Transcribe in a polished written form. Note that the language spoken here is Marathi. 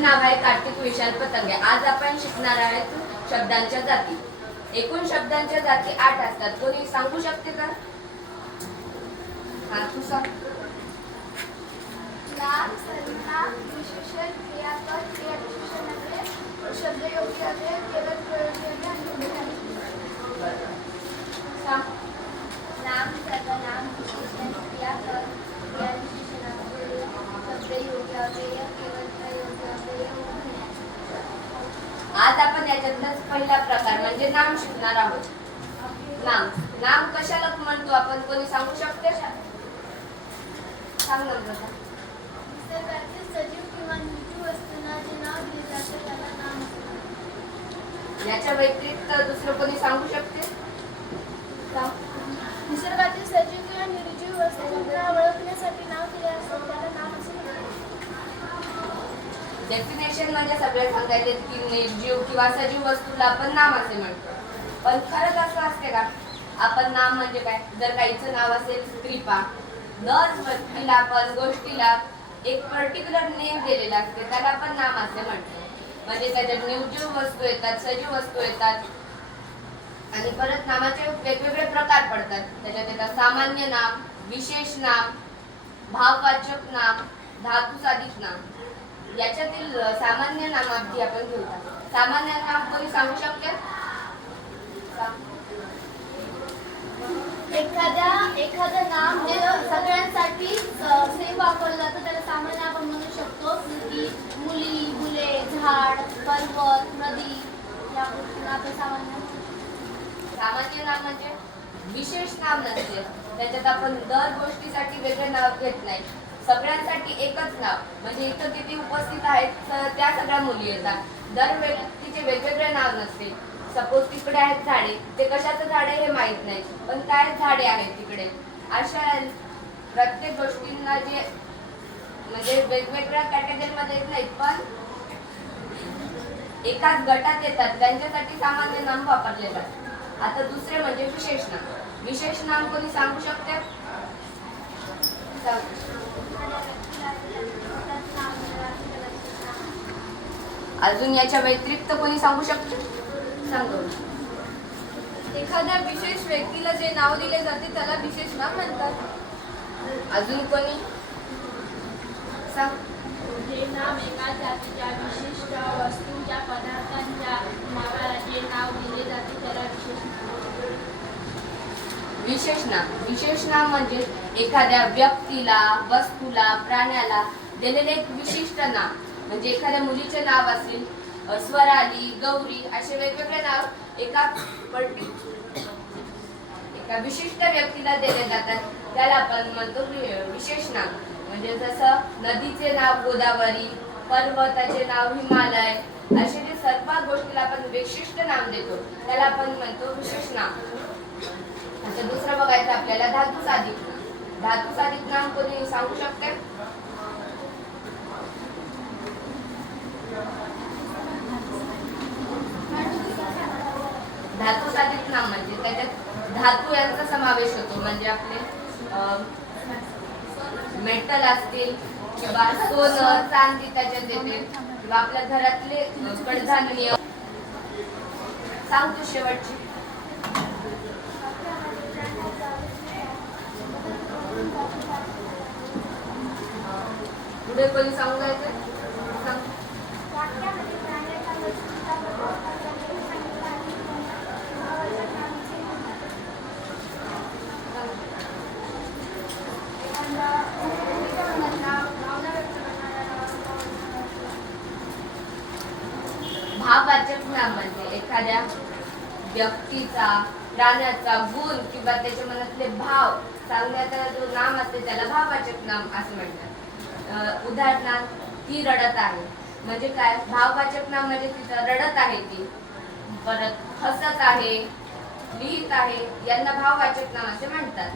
नाव आहे कार्तिक विशाल पतंगे. आज आपण शिकणार आहोत शब्दांच्या जाती. एकूण शब्दांच्या जाती 8 असतात. कोणी सांगू शकते का? हा, तू सांग. नाम, सर्वनाम, विशेषण, क्रियापद, क्रियाविशेषण अव्यय, शब्दयोगी अव्यय, केवळ प्रयोगी अव्यय आणि उदाहरण. सांग. नाम, सर्वनाम, विशेषण, क्रियापद, क्रियाविशेषण अव्यय, शब्दयोगी अव्यय, केवळ प्रयोगी अव्यय, उदाहरण. आज आपण याच्यातलाच पहिला प्रकार म्हणजे नाम शिकणार आहोत. नाम. नाम कशाला म्हणतो आपण? कोणी सांगू शकते? सांग ना. निसर्गातील सजीव किंवा निर्जीव वस्तूंना जे नाव दिले जाते त्याला नाम म्हणतात. याच्या व्यतिरिक्त दुसरं कोणी सांगू शकते? निसर्गातील सजीव किंवा निर्जीव वस्तूंना ओळखण्यासाठी नाव दिले असते त्याला नाम असे म्हणतात. डेफिनेशन म्हणजे सगळे सांगायचे की निर्जीव किंवा सजीव वस्तूला आपण नाम असे म्हणतो. पण खरंच असं असते का? आपण नाम म्हणजे काय? जर काहीचं नाव असेल कृपा, दर व्यक्तीला आपण गोष्टीला एक पर्टिक्युलर नेम दिलेला असते त्याला आपण नाम असे म्हणतो. म्हणजे त्याच्यात निर्जीव वस्तू येतात, सजीव वस्तू येतात आणि परत नामाचे वेगवेगळे प्रकार पडतात. त्याच्यात येतात सामान्य नाम, विशेष नाम, भाववाचक नाम, धातुसाधित नाम. याच्यातील सामान्य नामावधी आपण घेऊया. सामान्य नाम कोणी सांगू शकते? एखादं नाम जे सगळ्यांसाठी सेम वापरलं जातं त्याला सामान्य आपण म्हणू शकतो. की मुली, मुले, झाड, पर्वत, नदी या गोष्टींना आपण सामान्य. सामान्य नाम म्हणजे विशेष नाम नसते. त्याच्यात आपण दर गोष्टीसाठी वेगळे नाव घेत नाही. सगळ्यांसाठी एकच नाव. म्हणजे इथं किती उपस्थित आहेत त्या सगळ्या मुली येतात. दर व्यक्तीचे वेगवेगळे नाव नसते. सपोज तिकडे आहेत झाडे, ते कशाचं झाड आहे हे माहित नाही, पण काय झाडे आहेत तिकडे. अशा प्रत्येक गोष्टींना जे म्हणजे वेगवेगळ्या कॅटेगरीमध्ये येत नाहीत पण एकाच गटात येतात त्यांच्यासाठी सामान्य नाम वापरले जातात. आता दुसरे म्हणजे विशेष नाम. विशेष नाम कोणी सांगू शकते? अजून याच्या व्यतिरिक्त कोणी सांगू शकते? सांगू. एखाद्या विशेष व्यक्तीला जे नाव दिले जाते त्याला विशेष नाम म्हणतात. अजून कोणी सांग. जे नाम एका जातीच्या विशिष्ट वस्तूंच्या पदार्थांच्या नावाला जे नाव दिले जाते त्याला विशेष नाम. विशेष नाम. विशेष नाम म्हणजे एखाद्या व्यक्तीला, वस्तूला, प्राण्याला दिलेले एक विशिष्ट नाम. म्हणजे एखाद्या मुलीचे नाव असेल स्वराली, गौरी असे वेगवेगळे नाव एका विशिष्ट व्यक्तीला दिले जातात त्याला आपण म्हणतो विशेष नाम. म्हणजे जसं नदीचे नाव गोदावरी, पर्वताचे नाव हिमालय, असे जे सर्व गोष्टीला आपण विशिष्ट नाम देतो त्याला आपण म्हणतो विशेष नाम. आता दुसरं बघायचं आपल्याला धातुसाधित नाम. धातुसाधित नाम कोणी सांगू शकते? धातुसाधित नाम म्हणजे त्याच्यात धातू यांचा समावेश होतो. म्हणजे आपले मेटल असतील किंवा सोनं, चांदी त्याच्यात येते किंवा आपल्या घरातले कडधान्य. सांगतो शेवटची. पुढे कोणी सांगू जायचं? सांग. भाववाचक नाम म्हणजे एखाद्या व्यक्तीचा, प्राण्याचा गुण किंवा त्याच्या मनातले भाव सांगण्याचा जो नाम असते त्याला भाववाचक नाम असे म्हणतात. उदाहरणार्थ ती रडत आहे म्हणजे काय? भाववाचक नाम म्हणजे तिथं रडत आहे ती, परत हसत आहे, लिहित आहे, यांना भाववाचक नाम असे म्हणतात.